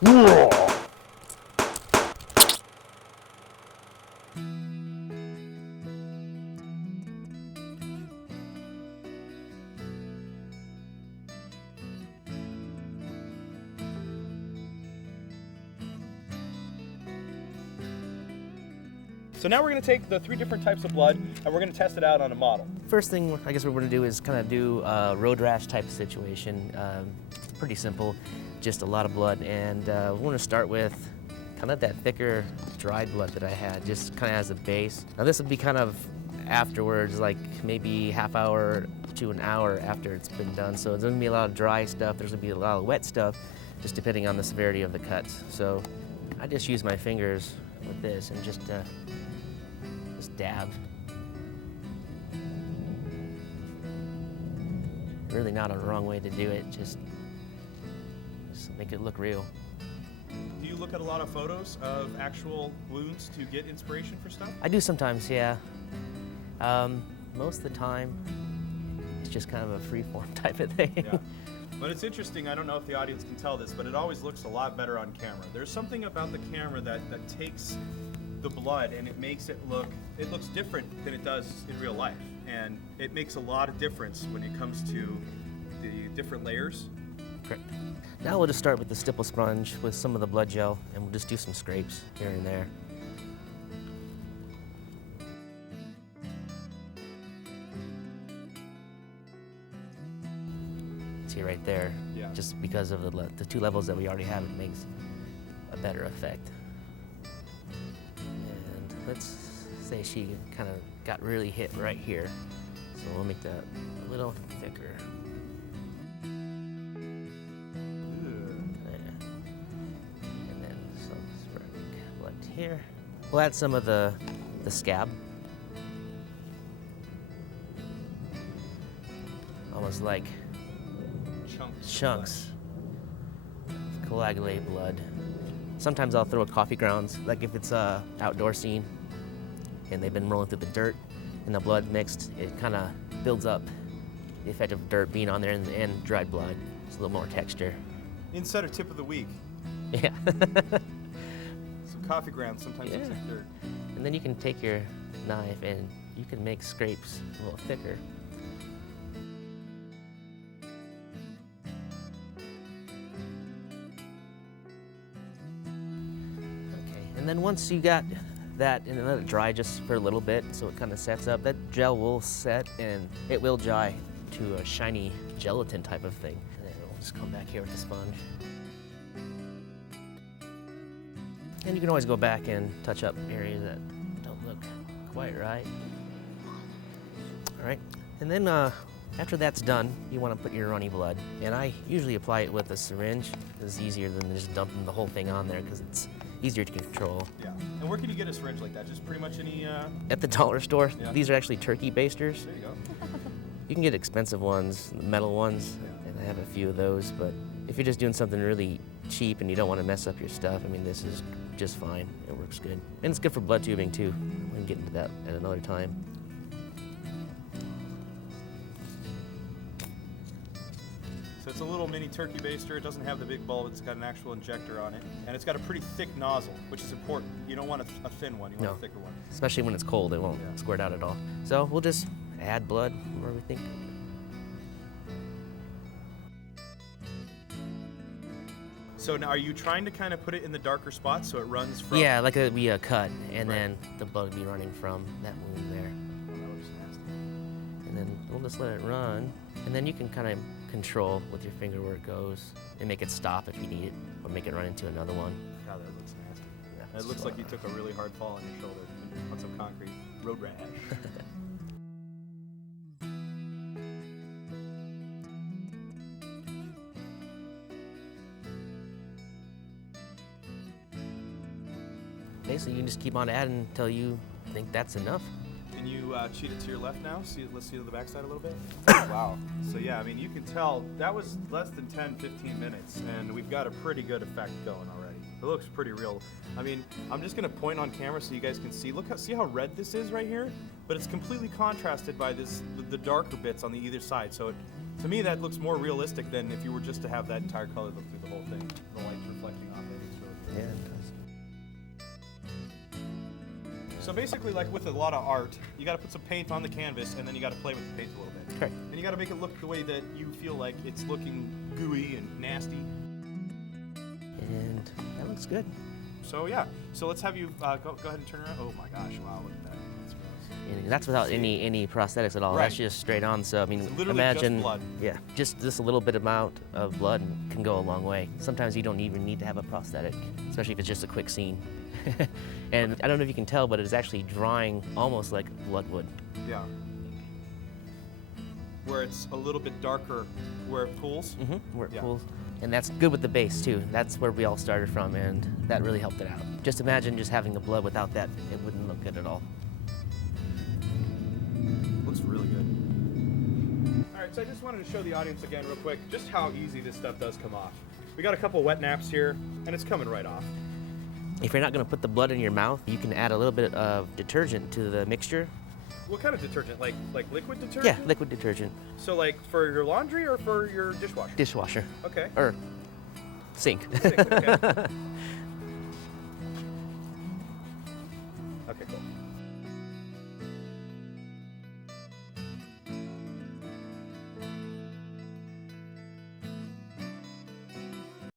So now we're going to take the 3 different types of blood and we're going to test it out on a model. First thing I guess we're going to do is kind of do a road rash type of situation. Pretty simple, just a lot of blood. And we're going to start with kind of that thicker dried blood that I had, just kind of as a base. Now this will be kind of afterwards, like maybe half hour to an hour after it's been done. So there's going to be a lot of dry stuff, there's going to be a lot of wet stuff, just depending on the severity of the cuts. So I just use my fingers with this and just dab. Really not a wrong way to do it, just make it look real. Do you look at a lot of photos of actual wounds to get inspiration for stuff? I do sometimes, yeah. Most of the time, it's just kind of a free-form type of thing. Yeah. But it's interesting, I don't know if the audience can tell this, but it always looks a lot better on camera. There's something about the camera that takes the blood and it makes it looks different than it does in real life. And it makes a lot of difference when it comes to the different layers. Correct. Now we'll just start with the stipple sponge with some of the blood gel and we'll just do some scrapes here and there. See right there, yeah. Just because of the 2 levels that we already have, it makes a better effect. Let's say she kind of got really hit right here. So we'll make that a little thicker. And then some blood here. We'll add some of the scab. Almost like chunks of coagulated blood. Sometimes I'll throw coffee grounds, like if it's a outdoor scene and they've been rolling through the dirt and the blood mixed, it kind of builds up the effect of dirt being on there and dried blood. It's a little more texture. Insider tip of the week. Yeah. Some coffee grounds sometimes looks like dirt. And then you can take your knife and you can make scrapes a little thicker. And then once you got that, and let it dry just for a little bit so it kind of sets up, that gel will set and it will dry to a shiny gelatin type of thing. And then we'll just come back here with the sponge. And you can always go back and touch up areas that don't look quite right. All right, and then after that's done, you want to put your runny blood. And I usually apply it with a syringe. It's easier than just dumping the whole thing on there because it's easier to control. Yeah. And where can you get a syringe like that? Just pretty much any... At the dollar store. Yeah. These are actually turkey basters. There you go. You can get expensive ones, metal ones, and I have a few of those, but if you're just doing something really cheap and you don't want to mess up your stuff, I mean, this is just fine. It works good. And it's good for blood tubing, too. We can get into that at another time. So it's a little mini turkey baster. It doesn't have the big bulb. It's got an actual injector on it. And it's got a pretty thick nozzle, which is important. You don't want a thin one. You want a thicker one. Especially when it's cold. It won't squirt out at all. So we'll just add blood where we think. So now are you trying to kind of put it in the darker spots so it runs from... Yeah, like it would be a cut, and then the blood would be running from that wound there. And then we'll just let it run. And then you can kind of control with your finger where it goes and make it stop if you need it, or make it run into another one. God, that looks nasty. Yeah, it looks like you took a really hard fall on your shoulder on some concrete. Road rash. Basically, you can just keep on adding until you think that's enough. Can you cheat it to your left now? Let's see the backside a little bit. Wow. So yeah, I mean, you can tell that was less than 10-15 minutes, and we've got a pretty good effect going already. It looks pretty real. I mean, I'm just gonna point on camera so you guys can see. See how red this is right here? But it's completely contrasted by the darker bits on the either side. So to me, that looks more realistic than if you were just to have that entire color look through the whole thing. The light's reflecting off it. So basically, like with a lot of art, you got to put some paint on the canvas, and then you got to play with the paint a little bit. Correct. And you got to make it look the way that you feel like it's looking gooey and nasty. And that looks good. So yeah, so let's have you go ahead and turn around. Oh my gosh, wow, look at that. That's gross. And that's without any prosthetics at all. Right. That's just straight on. So I mean, It's literally imagine, just blood. yeah, just this a little bit amount of blood can go a long way. Sometimes you don't even need to have a prosthetic, especially if it's just a quick scene. And I don't know if you can tell, but it's actually drying almost like blood would. Yeah. Where it's a little bit darker, where it pools. Where it Yeah. pools. And that's good with the base too. That's where we all started from, and that really helped it out. Just imagine just having the blood without that; it wouldn't look good at all. Looks really good. All right, so I just wanted to show the audience again real quick just how easy this stuff does come off. We got a couple wet naps here, and it's coming right off. If you're not going to put the blood in your mouth, you can add a little bit of detergent to the mixture. What kind of detergent? Like liquid detergent? Yeah, liquid detergent. So like for your laundry or for your dishwasher? Dishwasher. Okay. Or sink. Okay. Okay, cool.